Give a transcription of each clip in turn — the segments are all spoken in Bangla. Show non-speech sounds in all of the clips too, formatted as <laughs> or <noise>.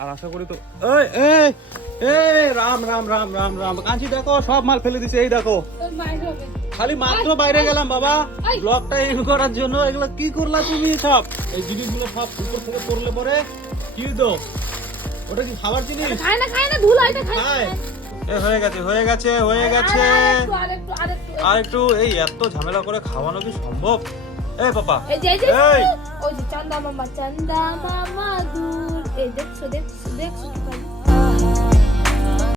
আর আশা করি তো এই এই এই রাম রাম রাম রাম রাম। কাঞ্চি দেখো সব মাল ফেলে দিছে এই দেখো। খালি মাত্র বাইরে গেলাম বাবা। ব্লগটা এন্ড করার জন্য এগুলো কি করলা তুমি সব এই জিনিসগুলো সব উপর থেকে করলে পরে কি দো ওটা কি খাবার জিনিস? খায় না খায় না ধুলো এটা খায় হয়ে গেছে হয়ে গেছে হয়ে গেছে। আর একটু এই এত ঝামেলা করে খাওয়ানো কি সম্ভব? এই পাপা। এই যে, এই যে, এই। ওই যে চান্দা মামা চান্দা মামা দূর এই দেখছ দেখছ দেখছ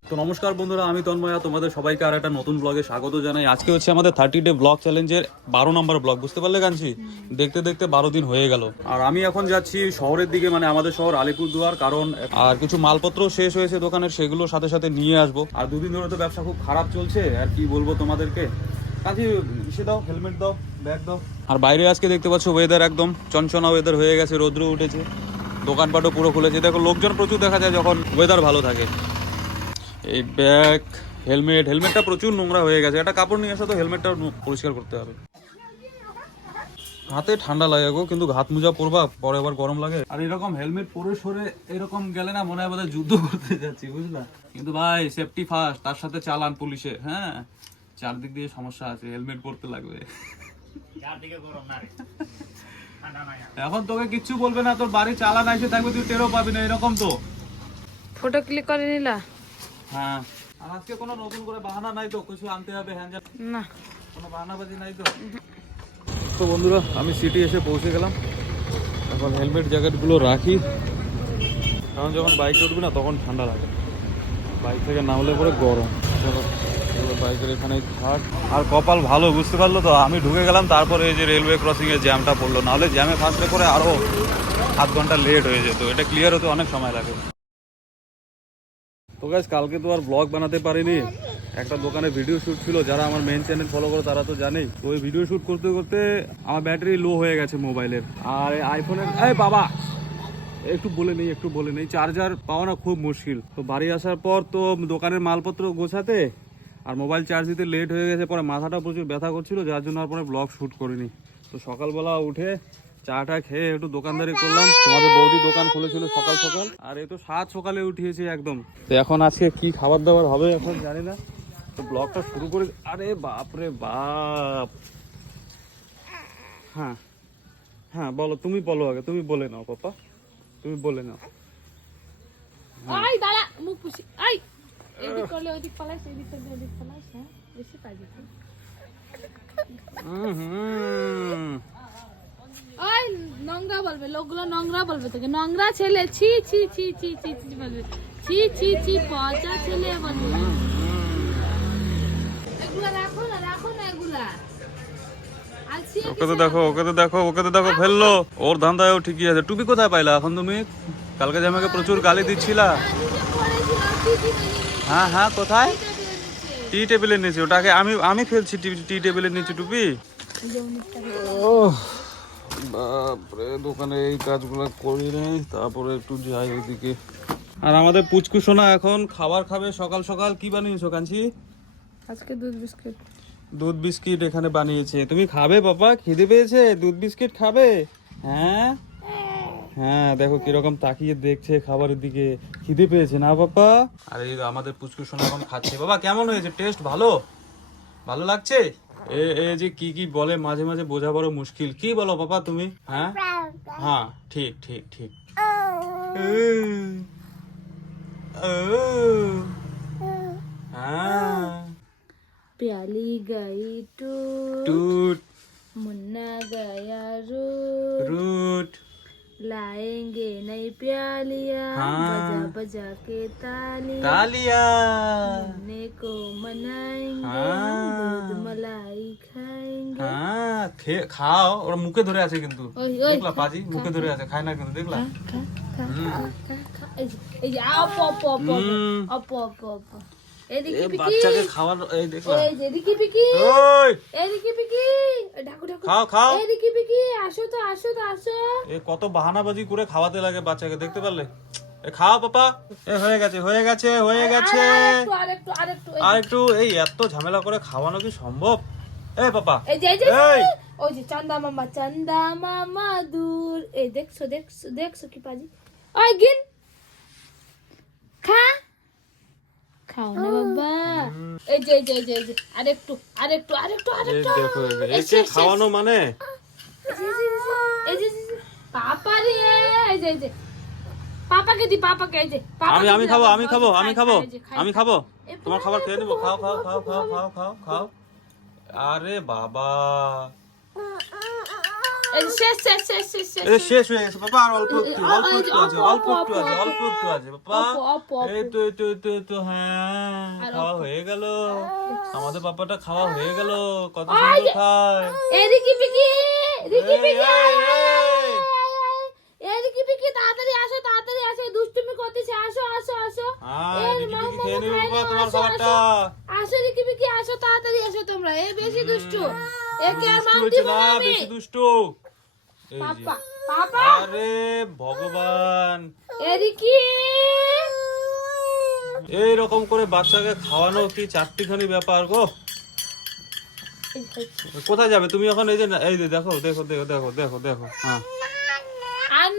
তো নমস্কার বন্ধুরা আমি তন্ময়া তোমাদের সবাইকে আর একটা নতুন ব্লগে স্বাগত জানাই। আজকে হচ্ছে আমাদের থার্টি ডে ব্লগ চ্যালেঞ্জের বারো নম্বর ব্লগ বুঝতে পারলে কাঞ্চি দেখতে দেখতে বারো দিন হয়ে গেল। আর আমি এখন যাচ্ছি শহরের দিকে মানে আমাদের শহর আলিপুরদুয়ার কারণ আর কিছু মালপত্র শেষ হয়েছে দোকানের সেগুলো সাথে সাথে নিয়ে আসব। আর দুদিন ধরে তো ব্যবসা খুব খারাপ চলছে আর কি বলব তোমাদেরকে? কাঞ্চি ইসে দাও হেলমেট দাও ব্যাগ দাও। আর বাইরে আজকে দেখতে পাচ্ছ ওয়েদার একদম চঞ্চনা ওয়েদার হয়ে গেছে রৌদ্র উঠেছে। দোকানপাটও পুরো খুলেছে। দেখো লোকজন প্রচুর দেখা যায় যখন ওয়েদার ভালো থাকে। এই ব্যাগ হেলমেট হেলমেটটা প্রচুর নোংরা হয়ে গেছে। একটা কাপড় নিয়ে আসো তো হেলমেটটা পরিষ্কার করতে হবে। হাতে ঠান্ডা লাগে গো কিন্তু হাত মোজা পরবা পরে আবার গরম লাগে। আর এরকম হেলমেট পরে সরে এরকম গেলে না মনে হয় বোধহয় যুদ্ধ করতে যাচ্ছি বুঝলা? কিন্তু ভাই সেফটি ফার্স্ট তার সাথে চালান পুলিশের হ্যাঁ? চারদিক দিয়ে সমস্যা আছে হেলমেট পরতে লাগবে। এখন তোকে কিচ্ছু বলবে না তোর বাড়ি চালান এসে থাকবে তুই টেরও পাবি না এরকম তো ফটো ক্লিক করে নিলা হ্যাঁ আর আজকে কোনো নতুন করে বাহানা নাই তো কিছু আনতে হবে হ্যাঁ না কোনো বাহানাবাজি নাই তো তো বন্ধুরা আমি সিটি এসে পৌঁছে গেলাম এখন হেলমেট জ্যাকেটগুলো রাখি কারণ যখন বাইকে উঠবি না তখন ঠান্ডা লাগে বাইক থেকে নামলে পরে গরম এখানে থাক আর কপাল ভালো, বুঝতে পারল তো? আমি ঢুকে গেলাম, তারপরে এই যে রেলওয়ে ক্রসিং এর জ্যামটা পড়ল। নাহলে জ্যামে ফাঁসলে করে আরও আধ ঘণ্টা লেট হয়ে যেত। এটা ক্লিয়ার হতে অনেক সময় লাগে। তো গাইজ কালকে তো আর ব্লগ বানাতে পারিনি। একটা দোকানে ভিডিও শ্যুট ছিল, যারা আমার মেন চ্যানেল ফলো করে তারা তো জানেই। তো ওই ভিডিও শুট করতে করতে আমার ব্যাটারি লো হয়ে গেছে মোবাইলের আর আইফোনের এই বাবা! একটু বলে নেই, একটু বলে নেই। চার্জার পাওয়া না খুব মুশকিল। তো বাড়ি আসার পর তো দোকানের মালপত্র গোছাতে আর মোবাইল চার্জ দিতে লেট হয়ে গেছে, পরে মাথাটা প্রচুর ব্যথা করছিল, যার জন্য আর পরে ব্লগ শ্যুট করিনি। তো সকালবেলা উঠে চাটা খেয়ে একটু দোকানদারি করলাম। তোমাদের বৌদি দোকান খুলেছিল সকাল সকাল। আর এই তো সাত সকালে উঠিয়েছি একদম। তো এখন আজকে কি খাবার দাবার হবে এখন জানি না। তো ব্লগটা শুরু করে আরে বাপরে বাপ। হ্যাঁ হ্যাঁ বলো, তুমি বলো আগে, তুমি বলে নাও, পাপা। তুমি বলে নাও। আই মুখ আই এদিক করলে ওদিক পালাইস এদিক করলে ওদিক পালাইস হ্যাঁ? বেশি ওই নোংরা বলবে লোকগুলো নোংরা বলবে তোকে। নোংরা ছেলে ছি ছি ছি ছি ছি ছি বলবে। ছি ছি ছি পচা ছেলে বলবে। এগুলা রাখো না রাখো না এগুলা। ওকে তো দেখো ওকে তো দেখো ওকে তো দেখো ফেলল। ওর ধান্দায়ও ঠিকই আছে। টুপি কোথায় পাইলা এখন তুমি? কালকে যে আমাকে প্রচুর গালি দিচ্ছিলা। হ্যাঁ হ্যাঁ কোথায়? টি টেবিলের নিচে। ওটাকে আমি আমি ফেলছি টি- টেবিলের নিচে টুপি। বাপরে দোকানে এই কাজগুলো করি নেই তারপরে একটু যাই ওইদিকে আর আমাদের পুচকু সোনা এখন খাবার খাবে সকাল সকাল কি বানিয়েছো কাঞ্চি? আজকে দুধ বিস্কুট। দুধ বিস্কিট এখানে বানিয়েছে। তুমি খাবে বাবা খিদে পেয়েছে? দুধ বিস্কিট খাবে? হ্যাঁ? হ্যাঁ দেখো কিরকম তাকিয়ে দেখছে খাবারের দিকে খিদে পেয়েছে না বাবা আর এই আমাদের পুচকু সোনা এখন খাচ্ছে বাবা কেমন হয়েছে টেস্ট ভালো ভালো লাগছে এ এ যে কি কি বলে মাঝে মাঝে বোঝা বড় মুশকিল কি বলো বাবা তুমি হ্যাঁ হ্যাঁ ঠিক ঠিক ঠিক উম। ও। হ্যাঁ प्याली गई टू টুট मुन्ना गया रूट রুট लाएंगे नई प्यालियां हाँ। बजा बजा के तालियां তালিয়া खाने को मनाएंगे हाँ। दूध मलाई खाएंगे হ্যাঁ খে- খাও ওরা মুখে ধরে আছে কিন্তু ওই ওই দেখলা পাজি মুখে ধরে আছে খায় না কিন্তু দেখলা খা খা খা খা খা এই যে, এই যে অপ অপ অপ অপ হুম। অপ অপ অপ এদিকে এ পিকি। বাচ্চাকে খাওয়ার এই দেখলা এই এদিকে পিকি। ওই! এদিকে পিকি। ঢাকু ঢাকু খাও খাও। এদিকে পিকি আসো তো আসো তো আসো। এ কত বাহানাবাজি করে খাওয়াতে লাগে বাচ্চাকে দেখতে পারলে? এ খাও পাপা। এ হয়ে গেছে হয়ে গেছে হয়ে গেছে। আরেকটু আরেকটু আরেকটু এই- আর একটু এই এত ঝামেলা করে খাওয়ানো কি সম্ভব? এ পাপা। এই যে এই ওই যে চান্দা মামা চান্দা মামা দূর। এই দেখছ দেখছ দেখছ কি পাজি। ওই গিন। খাও না বাবা এই যে এই যে এই যে আরেকটু আরেকটু আরেকটু আরেকটু এই যে। খাওয়ানো মানে এই যে, পাপা রে এই যে এই যে পাপাকে দি পাপাকে এই যে আমি আমি খাব আমি খাব আমি খাব আমি খাব তোমার খাবার খেয়ে নিবো খাও খাও খাও খাও খাও খাও খাও আরে বাবা শেষ শেষ শেষ শেষ শেষ। শেষ হয়ে গেছে বাবা আর অল্প একটু অল্প একটু আছে অল্প, একটু আছে অল্প, একটু আছে বাবা। এই তো এই তো তো তো হ্যাঁ খাওয়া হয়ে গেল। আমাদের পাপাটা খাওয়া হয়ে গেল কত সুন্দর খায়। এই রিকি পিকি রিকি পিকি এই, এই। এই। রিকি পিকি তাড়াতাড়ি আসো তাড়াতাড়ি আসো দুষ্টুমি করতেছে আসো আসো আসো। হ্যাঁ, রিকি পিকি খেয়ে মামা, বাবা তোমার খাবারটা। আসো। রিকি পিকি আসো তাড়াতাড়ি আসো তোমরা। এ বেশি দুষ্টু। একে আর না বেশি দুষ্টু। পাপা পাপা। আরে ভগবান। এই রকম করে বাচ্চাকে খাওয়ানো কি চারটিখানি ব্যাপার গো? কোথায় যাবে? তুমি এখন এই যে এই যে দেখো দেখো দেখো দেখো দেখো দেখো হ্যাঁ।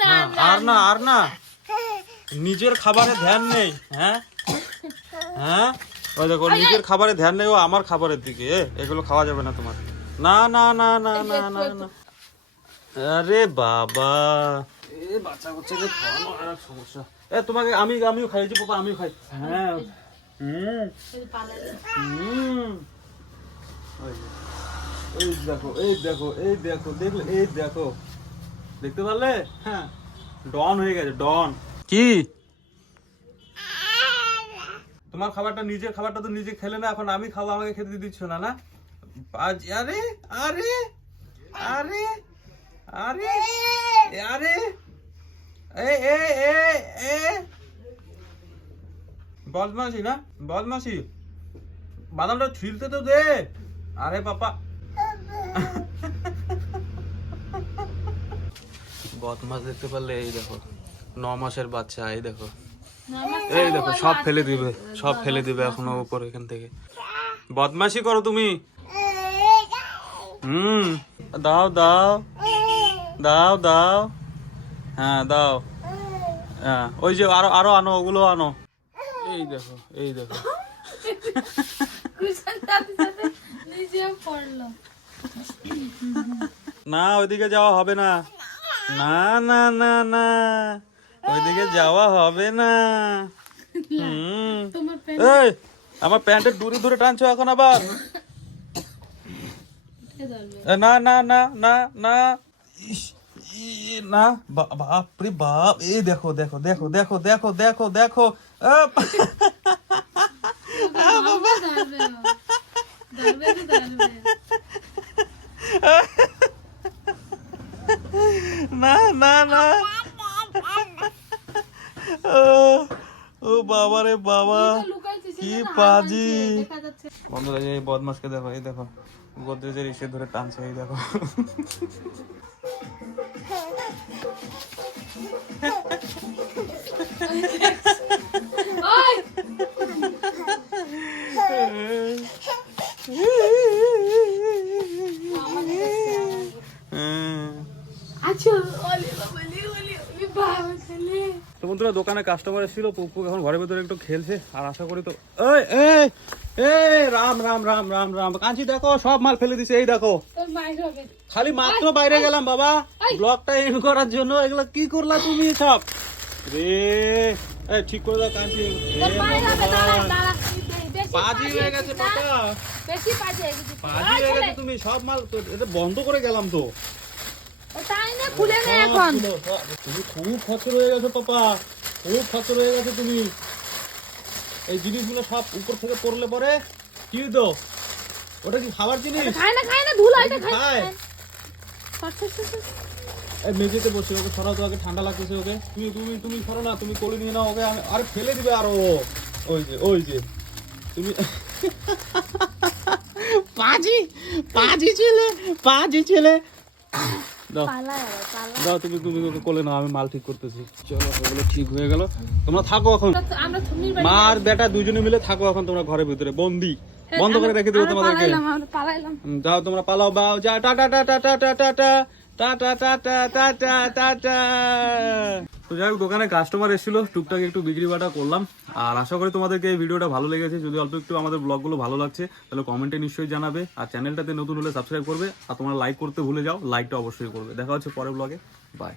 হ্যাঁ, আর না। আর না। নিজের খাবারে ধ্যান নেই হ্যাঁ? হ্যাঁ? ওই দেখো নিজের খাবারে ধ্যান নেই ও আমার খাবারের দিকে এগুলো খাওয়া যাবে না তোমার। না না না না না না না। আরে বাবা। এ বাচ্চা বাচ্চাকে খাওয়ানো আর সমস্যা। এ তোমাকে আমি আমিও খাইছি পাপা আমিও খাই। হ্যাঁ। হুম। হুম। এই দেখো এই দেখো এই দেখো দেখলে এই দেখো। দেখতে পারলে? হ্যাঁ। ডন হয়ে গেছে ডন। কি? তোমার খাবারটা নিজের খাবারটা তো নিজে খেলে না, এখন আমি খাব আমাকে খেতে দিচ্ছ না না? আজ, আরে আরে আরে আরে আরে বদমাসি না? বদমাসি বাদামটা ছিলতে তো দে। আরে পাপা। বদমাস দেখতে পারলে এই দেখো, ন মাসের বাচ্চা, এই দেখো। এই দেখো, সব ফেলে দিবে, সব ফেলে দিবে এখনও উপর এখান থেকে। বদমাশি করো তুমি। হুম, দাও দাও দাও দাও। হ্যাঁ দাও। হ্যাঁ ওই যে আরও আরও আনো, ওগুলো আনো। এই দেখো এই দেখো। না, ওইদিকে যাওয়া হবে না। না না না না। ওইদিকে যাওয়া হবে না। <laughs> হুম। তোমার পেন এই আমার প্যান্টের দূরে দূরে টানছো এখন আবার। উঠে ধরবে এ, না না না না না। ইস, ই, না। বা- বাপ রে বাপ। এই দেখো দেখো দেখো দেখো দেখো দেখো দেখো। আপ! ধরবে ধরবে ও। ধরবে তো ধরবে। না না না। ও, ও বাবা রে বাবা। কি পাজি। আনছে, দেখা যাচ্ছে। বন্ধুরা এই বদমাসকে দেখো এই দেখো গোদরেজের ইসে ধরে টানছে এই দেখো। আচ্ছা ওলি ওলি ওলি ওলি বাবা ছেলে তো বন্ধুরা দোকানে কাস্টমার এসেছিল পুকু এখন ঘরের ভেতরে একটু খেলছে আর আশা করি তো এই এই এই রাম রাম রাম রাম রাম। কাঞ্চি দেখো সব মাল ফেলে দিছে এই দেখো। তোর মায়ের হবে। খালি মাত্র বাইরে গেলাম বাবা। ব্লগটা এন্ড করার জন্য এগুলো কি করলা তুমি সব রে এই ঠিক করে দাও কাঞ্চি। পাজি হয়ে গেছে পাজি হয়ে গেছে তুমি সব মাল তো এটা বন্ধ করে গেলাম তো। তাই না? খুলে নে এখন। তুমি খুব খরচর হয়ে গেছো পাপা। খুব খরচর হয়ে গেছো তুমি। এই জিনিসগুলো সব উপর থেকে পড়লে পরে কি তো ওটা কি খাবার জিনিস? খায় না খায় না ধুলো এটা খায়। খায়। সর, সর, সর, সর। এই মেঝেতে বসে ওকে সরাও তো আগে ঠান্ডা লাগতেছে ওকে। তুমি তুমি তুমি সরো না তুমি কোলে নিয়ে নাও ওকে আরে ফেলে দিবে আরও। ওই যে ওই যে। তুমি <laughs> পাজি পাজি ছেলে পাজি ছেলে। দাও। দাও তুমি তুমি ওকে কোলে নাও আমি মাল ঠিক করতেছি। চলো ওগুলো ঠিক হয়ে গেল। তোমরা থাকো এখন। মা আর বেটা দুজনে মিলে থাকো এখন তোমরা ঘরের ভিতরে। বন্দি। বন্ধ করে রেখে দেবো তোমাদেরকে যাও তোমরা পালাও বাও যা tata tata tata tata tata tata tata tata তো যাই হোক দোকানে কাস্টমার এসেছিল টুকটাক একটু বিক্রি বাটা করলাম আর আশা করি তোমাদেরকে এই ভিডিওটা ভালো লেগেছে যদি অল্প একটু আমাদের ব্লগগুলো ভালো লাগছে তাহলে কমেন্টে নিশ্চয়ই জানাবে আর চ্যানেলটাতে নতুন হলে সাবস্ক্রাইব করবে আর তোমরা লাইক করতে ভুলে যাও লাইকটা অবশ্যই করবে দেখা হচ্ছে পরের ব্লগে বাই